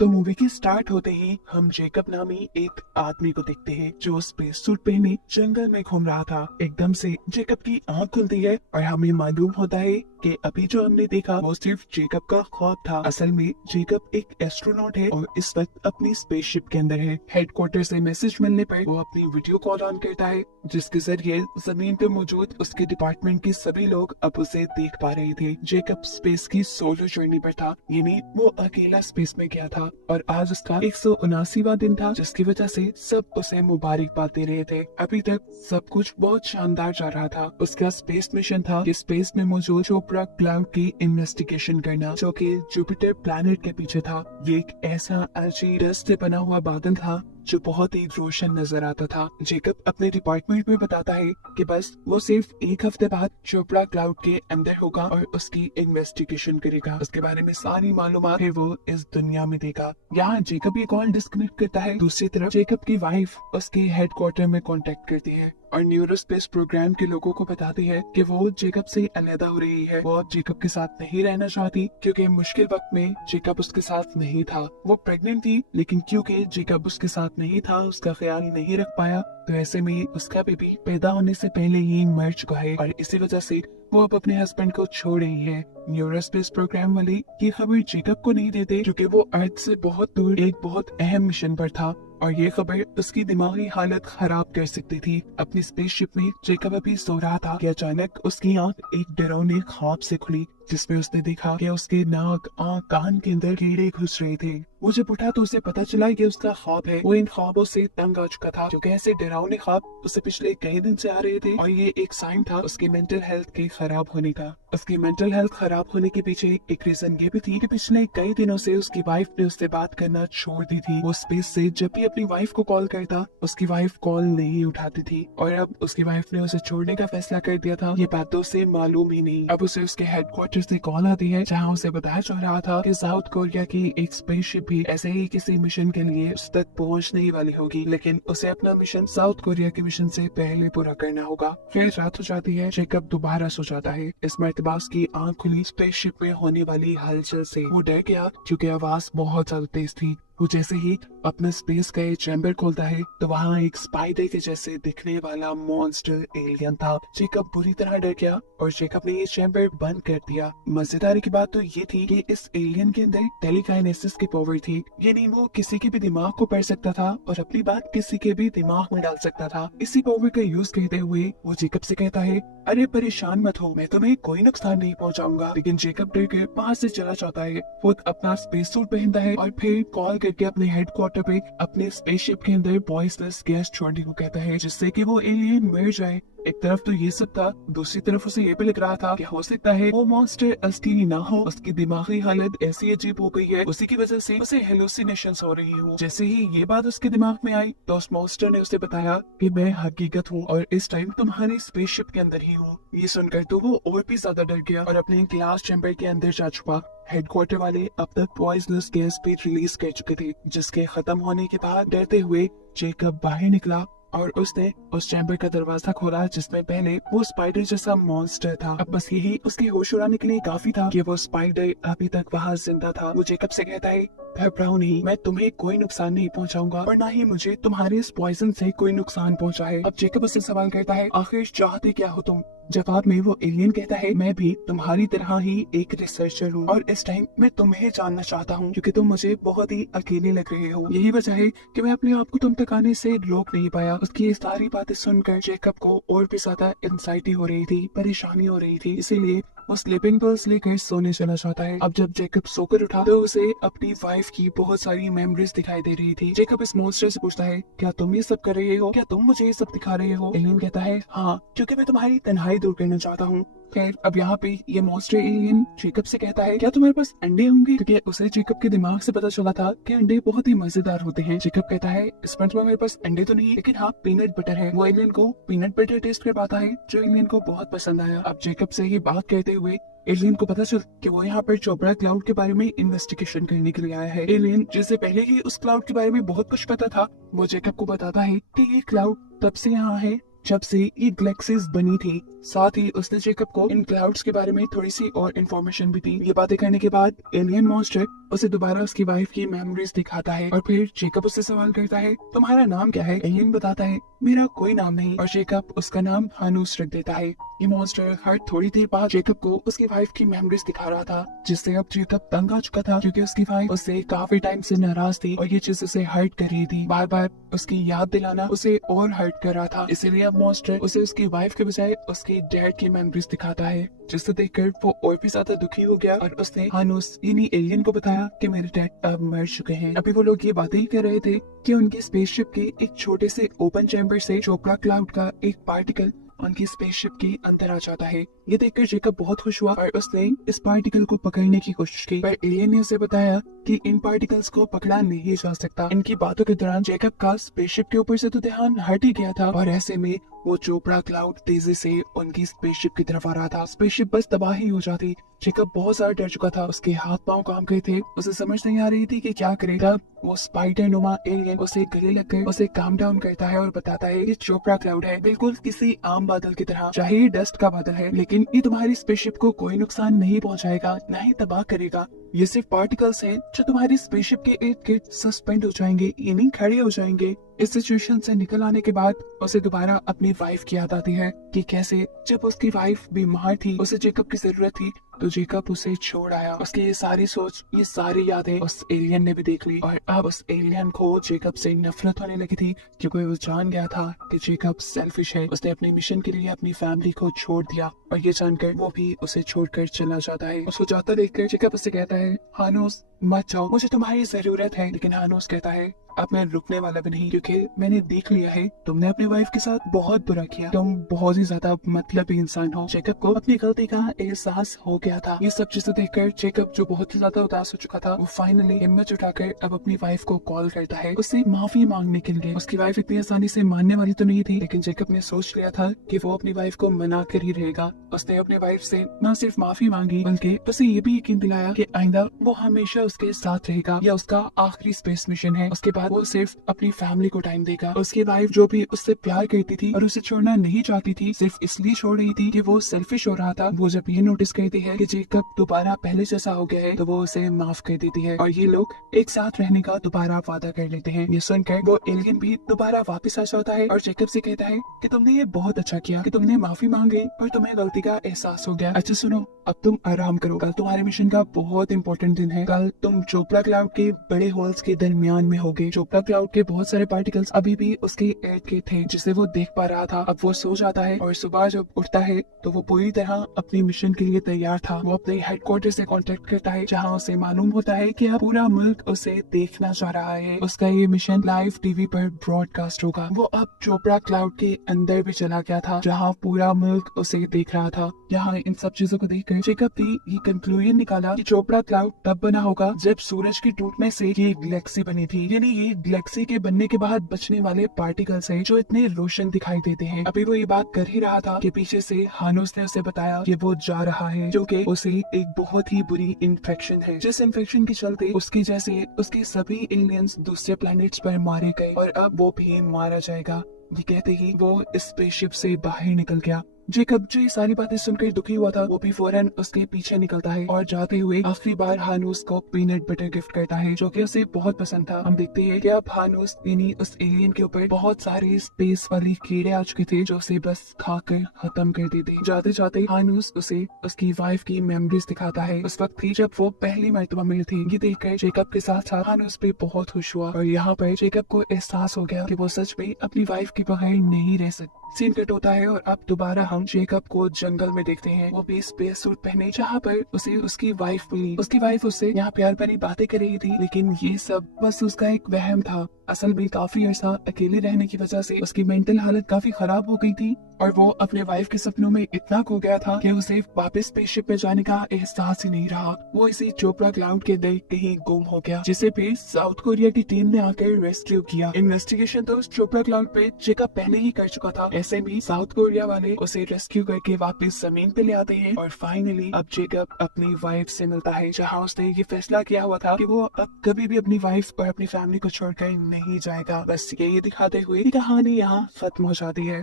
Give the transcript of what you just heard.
तो मूवी की स्टार्ट होते ही हम जेकब नामी एक आदमी को देखते हैं जो स्पेस सूट पहने जंगल में घूम रहा था। एकदम से जेकब की आंख खुलती है और हमें मालूम होता है कि अभी जो हमने देखा वो सिर्फ जेकब का ख्वाब था। असल में जेकब एक एस्ट्रोनॉट है और इस वक्त अपनी स्पेसशिप के अंदर है। हेडक्वार्टर से मैसेज मिलने पर वो अपनी वीडियो कॉल ऑन करता है जिसके जरिए जमीन पर मौजूद उसके डिपार्टमेंट के सभी लोग अब उसे देख पा रहे थे। जेकब स्पेस की सोलो जर्नी पर था, यानी वो अकेला स्पेस में गया था और आज उसका 179वां दिन था, जिसकी वजह से सब उसे मुबारकबाद दे रहे थे। अभी तक सब कुछ बहुत शानदार जा रहा था। उसका स्पेस मिशन था कि स्पेस में मौजूद चोपड़ा क्लाउड की इन्वेस्टिगेशन करना, जो कि जुपिटर प्लैनेट के पीछे था। ये एक ऐसा अलजी डस्ट से बना हुआ बादल था जो बहुत ही रोशन नजर आता था। जेकब अपने डिपार्टमेंट में बताता है कि बस वो सिर्फ एक हफ्ते बाद चोपड़ा क्लाउड के अंदर होगा और उसकी इन्वेस्टिगेशन करेगा। उसके बारे में सारी मालूमात है वो इस दुनिया में देगा। यहाँ जेकब ये कॉल डिस्कनेक्ट करता है। दूसरी तरफ जेकब की वाइफ उसके हेडक्वार्टर में कांटेक्ट करती है और न्यूरोस्पेस प्रोग्राम के लोगों को बताती है कि वो जेकब से अलग हो रही है। वो अब जेकब के साथ नहीं रहना चाहती क्योंकि मुश्किल वक्त में जेकब उसके साथ नहीं था। वो प्रेग्नेंट थी, लेकिन क्योंकि जेकब उसके साथ नहीं था, उसका ख्याल नहीं रख पाया, तो ऐसे में उसका बेबी पैदा होने से पहले ही मर चुका है और इसी वजह से वो अब अपने हस्बैंड को छोड़ रही है। न्यूरोस्पेस प्रोग्राम वाले ये खबर जेकब को नहीं देते क्योंकि वो अर्थ से बहुत दूर एक बहुत अहम मिशन पर था और ये खबर उसकी दिमागी हालत खराब कर सकती थी। अपनी स्पेसशिप में जेकब अभी सो रहा था कि अचानक उसकी आंख एक डरावने ख्वाब से खुली, जिसमें उसने देखा कि उसके नाक, आंख, कान के अंदर कीड़े घुस रहे थे। वो जब उठा तो उसे पता चला कि उसका ख्वाब है। वो इन ख्वाबों से तंग आ चुका था क्योंकि ऐसे डरावने ख्वाब उसे पिछले कई दिन से आ रहे थे और ये एक साइन था उसकी मेंटल हेल्थ के खराब होने का। उसकी मेंटल हेल्थ खराब होने के पीछे एक रीजन ये भी थी कि पिछले कई दिनों से उसकी वाइफ ने उससे बात करना छोड़ दी थी। वो स्पेस से जब भी अपनी वाइफ को कॉल करता, उसकी वाइफ कॉल नहीं उठाती थी और अब उसकी वाइफ ने उसे छोड़ने का फैसला कर दिया था। ये बातों से मालूम ही नहीं। अब उसे उसके हेडक्वार्टर से कॉल आती है जहाँ उसे बताया जा रहा था कि साउथ कोरिया की एक स्पेसशिप भी ऐसे ही किसी मिशन के लिए उस तक पहुँचने ही वाली होगी, लेकिन उसे अपना मिशन साउथ कोरिया के मिशन से पहले पूरा करना होगा। फिर रात हो जाती है। जेकब दोबारा सो जाता है। इस मर्तबा उसकी आंख खुली स्पेसशिप में होने वाली हलचल से। वो डर गया क्योंकि आवाज बहुत ज्यादा तेज थी। वो जैसे ही अपने स्पेस का चैम्बर खोलता है तो वहाँ एक स्पाइडर के जैसे दिखने वाला मॉन्स्टर एलियन था। जेकब बुरी तरह डर गया और जेकब ने ये चैम्बर बंद कर दिया। मजेदार की बात तो ये थी कि इस एलियन के अंदर टेलीकाइनेसिस की पावर थी, यानी वो किसी के भी दिमाग को पढ़ सकता था और अपनी बात किसी के भी दिमाग में डाल सकता था। इसी पावर का यूज करते हुए वो जेकब से कहता है, अरे परेशान मत हो, मैं तुम्हें कोई नुकसान नहीं पहुंचाऊंगा। लेकिन जेकब डर के वहाँ से चला जाता है। वो अपना स्पेस सूट पहनता है और फिर कॉल करके अपने हेडक्वार्टर पे अपने स्पेसशिप के अंदर पॉइजनस गैस छोड़ने को कहता है जिससे कि वो एलियन मर जाए। एक तरफ तो ये सब था, दूसरी तरफ उसे ये भी लग रहा था कि हो सकता है वो मॉन्स्टर असली ना हो, उसकी दिमागी हालत ऐसी अजीब हो गई है, उसी की वजह से उसे हेलुसिनेशंस हो रही हो। जैसे ही ये बात उसके दिमाग में आई तो उस मॉन्स्टर ने उसे बताया कि मैं हकीकत हूँ और इस टाइम तुम्हारी स्पेसशिप के अंदर ही हूँ। ये सुनकर तो वो और भी ज्यादा डर गया और अपने ग्लास चैम्बर के अंदर जा छुपा। हेडक्वार्टर वाले अब तक पॉइजनस गैस भी रिलीज कर चुके थे, जिसके खत्म होने के बाद डरते हुए जेकब बाहर निकला और उसने उस चैम्बर का दरवाजा खोला जिसमें पहले वो स्पाइडर जैसा मॉन्स्टर था। अब बस यही उसके होश उड़ाने के लिए काफी था कि वो स्पाइडर अभी तक वहाँ जिंदा था। वो जेकब से कहता है, घबराओ नहीं, मैं तुम्हें कोई नुकसान नहीं पहुंचाऊंगा और ना ही मुझे तुम्हारे इस पॉइजन से कोई नुकसान पहुंचा है। अब जेकब उससे सवाल करता है, आखिर चाहते क्या हो तुम? जवाब में वो एलियन कहता है, मैं भी तुम्हारी तरह ही एक रिसर्चर हूँ और इस टाइम मैं तुम्हें जानना चाहता हूँ क्योंकि तुम मुझे बहुत ही अकेले लग रहे हो। यही वजह है कि मैं अपने आप को तुम तक आने से रोक नहीं पाया। उसकी ये सारी बातें सुनकर जेकब को और भी ज्यादा एंजाइटी हो रही थी, परेशानी हो रही थी, इसीलिए वो स्लीपिंग पिल्स लेकर सोने चला जाता है। अब जब जेकब सोकर उठा तो उसे अपनी वाइफ की बहुत सारी मेमोरीज दिखाई दे रही थी। जेकब इस मॉन्स्टर से पूछता है, क्या तुम ये सब कर रहे हो? क्या तुम मुझे ये सब दिखा रहे हो? एलियन कहता है, हाँ, क्योंकि मैं तुम्हारी तन्हाई दूर करना चाहता हूँ। खैर, अब यहाँ पे ये मॉन्स्टर एलियन जेकब से कहता है, क्या तुम्हारे पास अंडे होंगे? क्योंकि उसे जेकब के दिमाग से पता चला था कि अंडे बहुत ही मजेदार होते हैं। जेकब कहता है, इस मतलब मेरे पास अंडे तो नहीं, लेकिन हाँ पीनट बटर है। वो एलियन को पीनट बटर टेस्ट करवाता है जो एलियन को बहुत पसंद आया। अब जेकब से ही बात कहते हुए एलियन को पता चल कि वो यहाँ पर चोपड़ा क्लाउड के बारे में इन्वेस्टिगेशन करने के लिए आया है। एलियन जिसे पहले ही उस क्लाउड के बारे में बहुत कुछ पता था, वो जेकब को बताता है कि ये क्लाउड तब से यहाँ है जब से ये गैलेक्सीज बनी थी। साथ ही उसने जेकब को इन क्लाउड्स के बारे में थोड़ी सी और इन्फॉर्मेशन भी दी। ये बातें करने के बाद एलियन मॉन्स्टर उसे दोबारा उसकी वाइफ की मेमोरीज दिखाता है और फिर जेकब उससे सवाल करता है, तुम्हारा नाम क्या है? एलियन बताता है, मेरा कोई नाम नहीं, और जेकब उसका नाम हानूस रख देता है। ये मॉन्स्टर हर थोड़ी देर बाद जेकब को उसकी वाइफ की मेमोरीज दिखा रहा था, जिससे अब जेकब तंग आ चुका था क्योंकि उसकी वाइफ उससे काफी टाइम से नाराज थी और ये चीज उसे हर्ट कर रही थी। बार बार उसकी याद दिलाना उसे और हर्ट कर रहा था। इसीलिए अब मॉन्स्टर उसे उसकी वाइफ के बजाय उसके डैड की मेमोरीज दिखाता है, जिसे देखकर वो और भी ज्यादा दुखी हो गया और उसने हानूस यानी एलियन को बताया कि मेरे डैड अब मर चुके हैं। अभी वो लोग ये बातें ही कर रहे थे कि उनकी स्पेसशिप के एक छोटे से ओपन चैम्बर से चोपड़ा क्लाउड का एक पार्टिकल उनकी स्पेसशिप के अंदर आ जाता है। ये देखकर जेकब बहुत खुश हुआ और उसने इस पार्टिकल को पकड़ने की कोशिश की, पर एलियन ने उसे बताया कि इन पार्टिकल्स को पकड़ा नहीं जा सकता। इनकी बातों के दौरान जेकब का स्पेसशिप के ऊपर से तो ध्यान हट ही गया था और ऐसे में वो चोपड़ा क्लाउड तेजी से उनकी स्पेसशिप की तरफ आ रहा था। स्पेसशिप बस तबाही हो जाती। जेकब बहुत ज्यादा डर चुका था, उसके हाथ पांव काम गए थे, उसे समझ नहीं आ रही थी कि क्या करे। तब वो स्पाइडर नुमा एलियन उसे गले लगकर उसे काम डाउन करता है और बताता है ये चोपड़ा क्लाउड है, बिल्कुल किसी आम बादल की तरह। चाहे ये डस्ट का बादल है, लेकिन ये तुम्हारी स्पेसशिप को कोई नुकसान नहीं पहुंचाएगा, न ही तबाह करेगा। ये सिर्फ पार्टिकल्स हैं जो तुम्हारी स्पेसशिप के इर्द गिर्द सस्पेंड हो जाएंगे, यानी खड़े हो जाएंगे। इस सिचुएशन से निकल आने के बाद उसे दोबारा अपनी वाइफ की याद आती है कि कैसे जब उसकी वाइफ बीमार थी, उसे जेकब की जरूरत थी, तो जेकब उसे छोड़ आया। उसकी ये सारी सोच, ये सारी यादें उस एलियन ने भी देख ली और अब उस एलियन को जेकब से नफरत होने लगी थी क्योंकि वो जान गया था कि जेकब सेल्फिश है। उसने अपने मिशन के लिए अपनी फैमिली को छोड़ दिया और ये जानकर वो भी उसे छोड़कर चला जाता है। उसको जाता देखकर जेकब उससे कहता है, हानूस मत जाओ, मुझे तुम्हारी जरूरत है। लेकिन हानूस कहता है, अब मैं रुकने वाला भी नहीं, क्योंकि मैंने देख लिया है तुमने अपनी वाइफ के साथ बहुत बुरा किया, तुम बहुत ही ज्यादा मतलबी इंसान हो। जेकब को अपनी गलती का एहसास हो गया था। ये सब चीजें देखकर जेकब जो बहुत ही ज्यादा उदास हो चुका था, वो फाइनली हिम्मत उठाकर अब अपनी वाइफ को कॉल करता है उससे माफी मांगने के लिए। उसकी वाइफ इतनी आसानी से मानने वाली तो नहीं थी, लेकिन जेकब ने सोच लिया था कि वो अपनी वाइफ को मना कर ही रहेगा। उसने अपनी वाइफ से न सिर्फ माफी मांगी बल्कि उसे ये भी यकीन दिलाया कि आइंदा वो हमेशा उसके साथ रहेगा, या उसका आखिरी स्पेस मिशन है, उसके बाद वो सिर्फ अपनी फैमिली को टाइम देगा। उसकी वाइफ जो भी उससे प्यार करती थी और उसे छोड़ना नहीं चाहती थी, सिर्फ इसलिए छोड़ रही थी कि वो सेल्फिश हो रहा था, वो जब ये नोटिस करती है कि जेकब दोबारा पहले जैसा हो गया है, तो वो उसे माफ कर देती है और ये लोग एक साथ रहने का दोबारा वादा कर लेते हैं। ये सुनकर वो एलियन भी दोबारा वापस आ जाता है और जेकब से कहता है कि तुमने ये बहुत अच्छा किया कि तुमने माफी मांगी और तुम्हें गलती का एहसास हो गया। अच्छा सुनो, अब तुम आराम करो, कल तुम्हारे मिशन का बहुत इंपॉर्टेंट दिन है। कल तुम चोपड़ा क्लाउड के बड़े होल्स के दरमियान में होगे। चोपड़ा क्लाउड के बहुत सारे पार्टिकल्स अभी भी उसके इर्द गिर्द थे, जिसे वो देख पा रहा था। अब वो सो जाता है और सुबह जब उठता है तो वो पूरी तरह अपनी मिशन के लिए तैयार था। वो अपने हेडक्वार्टर से कांटेक्ट करता है, जहां उसे मालूम होता है कि अब पूरा मुल्क उसे देखना चाह रहा है। उसका ये मिशन लाइव टीवी पर ब्रॉडकास्ट होगा। वो अब चोपड़ा क्लाउड के अंदर भी चला गया था, जहाँ पूरा मुल्क उसे देख रहा था। यहाँ इन सब चीजों को देखकर जेकब ने ये कंक्लूजन निकाला कि चोपड़ा क्लाउड तब बना होगा जब सूरज के टूटने से ये गैलेक्सी बनी थी, यानी ये गैलेक्सी के बनने के बाद बचने वाले पार्टिकल्स हैं जो इतने रोशन दिखाई देते हैं। अभी वो ये बात कर ही रहा था कि पीछे से हानूस ने उसे बताया कि वो जा रहा है, जो कि उसे एक बहुत ही बुरी इन्फेक्शन है, जिस इन्फेक्शन के चलते उसके जैसे उसके सभी एलियंस दूसरे प्लैनेट्स पर मारे गए और अब वो भी मारा जाएगा। ये कहते ही वो इस स्पेसशिप से बाहर निकल गया। जेकब जो ये सारी बातें सुनकर दुखी हुआ था, वो भी फौरन उसके पीछे निकलता है और जाते हुए आखिरी बार हानूस को पीनट बटर गिफ्ट करता है, जो कि उसे बहुत पसंद था। हम देखते हैं कि अब हानूस यानी उस एलियन के ऊपर बहुत सारे स्पेस वाले कीड़े आ चुके थे, जो उसे बस खाकर खत्म कर देते। जाते जाते हानूस उसे उसकी वाइफ की मेमोरीज दिखाता है। उस वक्त थी जब वो पहली मर्तबा मिली थी। ये देखकर जेकब के साथ साथ हानूस भी बहुत खुश हुआ और यहाँ पर जेकब को एहसास हो गया कि वो सच में अपनी वाइफ के बगैर नहीं रह सकते। सीन कट होता है और अब दोबारा हम जेकब को जंगल में देखते हैं। वो भी स्पेस सूट पहने, जहाँ पर उसे उसकी वाइफ मिली। उसकी वाइफ उससे यहाँ प्यार भरी बातें कर रही थी, लेकिन ये सब बस उसका एक वहम था। असल में काफी अर्सा अकेले रहने की वजह से उसकी मेंटल हालत काफी खराब हो गई थी और वो अपने वाइफ के सपनों में इतना खो गया था कि उसे वापस स्पेसशिप पे जाने का एहसास ही नहीं रहा। वो इसी चोपड़ा क्लाउड के अंदर कहीं गुम हो गया, जिसे फिर साउथ कोरिया की टीम ने आकर रेस्क्यू किया। इन्वेस्टिगेशन तो उस चोपड़ा क्लाउड पे जेकब पहले ही कर चुका था। ऐसे भी साउथ कोरिया वाले उसे रेस्क्यू करके वापस जमीन पे ले आते हैं और फाइनली अब जेकब अपनी वाइफ से मिलता है, जहाँ उसने ये फैसला किया हुआ था कि वो अब कभी भी अपनी वाइफ और अपनी फैमिली को छोड़कर नहीं जाएगा। बस यही दिखाते हुए कहानी यहाँ खत्म हो जाती है।